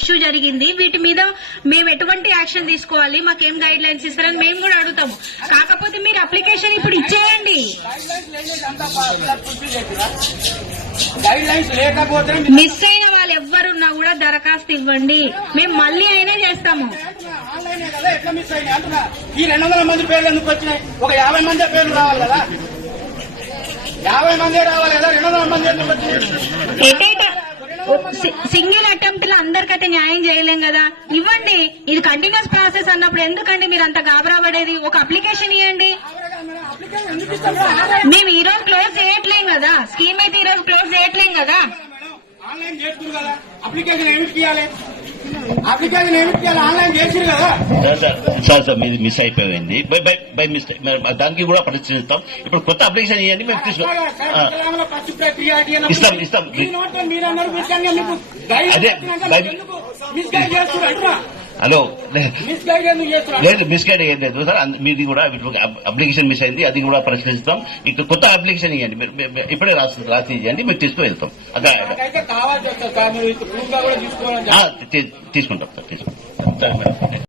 Issue జరిగింది, వీటి మీద మేము ఎటువంటి యాక్షన్ తీసుకోవాలి, మాకేం గైడ్ లైన్స్ ఇస్తారని మేము కూడా అడుగుతాము. కాకపోతే మీరు అప్లికేషన్ ఇప్పుడు ఇచ్చేయండి. మిస్ అయిన వాళ్ళు ఎవ్వరున్నా కూడా దరఖాస్తు ఇవ్వండి, మేము మళ్ళీ అయినా చేస్తాము. ఎట్లా మిస్ అయినాయి అంటున్నా. ఈ 200 మంది పేర్లు ఎందుకు వచ్చినాయి? ఒక 50 మంది పేర్లు రావాలి కదా, 50 మంది రావాలి కదా, 200 మంది ఎందుకు వచ్చినాయి? సింగిల్ అటెంప్ట్ లో అందరికైతే న్యాయం చేయలేం కదా, ఇవ్వండి. ఇది కంటిన్యూస్ ప్రాసెస్ అన్నప్పుడు ఎందుకండి మీరు అంత గాబరా పడేది? ఒక అప్లికేషన్ ఇవ్వండి. మేము ఈ రోజు క్లోజ్ చేయట్లేం కదా, స్కీమ్ అయితే ఈ రోజు క్లోజ్ చేయట్లేం కదా. ఆన్లైన్ చేసుకురు కదా, అప్లికేషన్ ఏమిటి ఇవ్వాలి? అప్లికేషన్ ఏమిటి ఇవ్వాలి? ఆన్లైన్ చేసిరు కదా. సార్ మీది మిస్ అయిపోయింది బై మిస్టేక్, దానికి కూడా పరిశీలిస్తాం. ఇప్పుడు కొత్త అప్లికేషన్ ఇవ్వండి, మేము ఇస్తాం. హలో లేదు, మిస్గైడ్ ఏం లేదు సార్, మీది కూడా అప్లికేషన్ మిస్ అయింది, అది కూడా పరిశీలిస్తాం. ఇక కొత్త అప్లికేషన్ ఇవ్వండి, ఇప్పుడే రాసి ఇవ్వండి, మేము తీసుకుని వెళ్తాం. తీసుకుంటాం సార్, తీసుకుంటాం.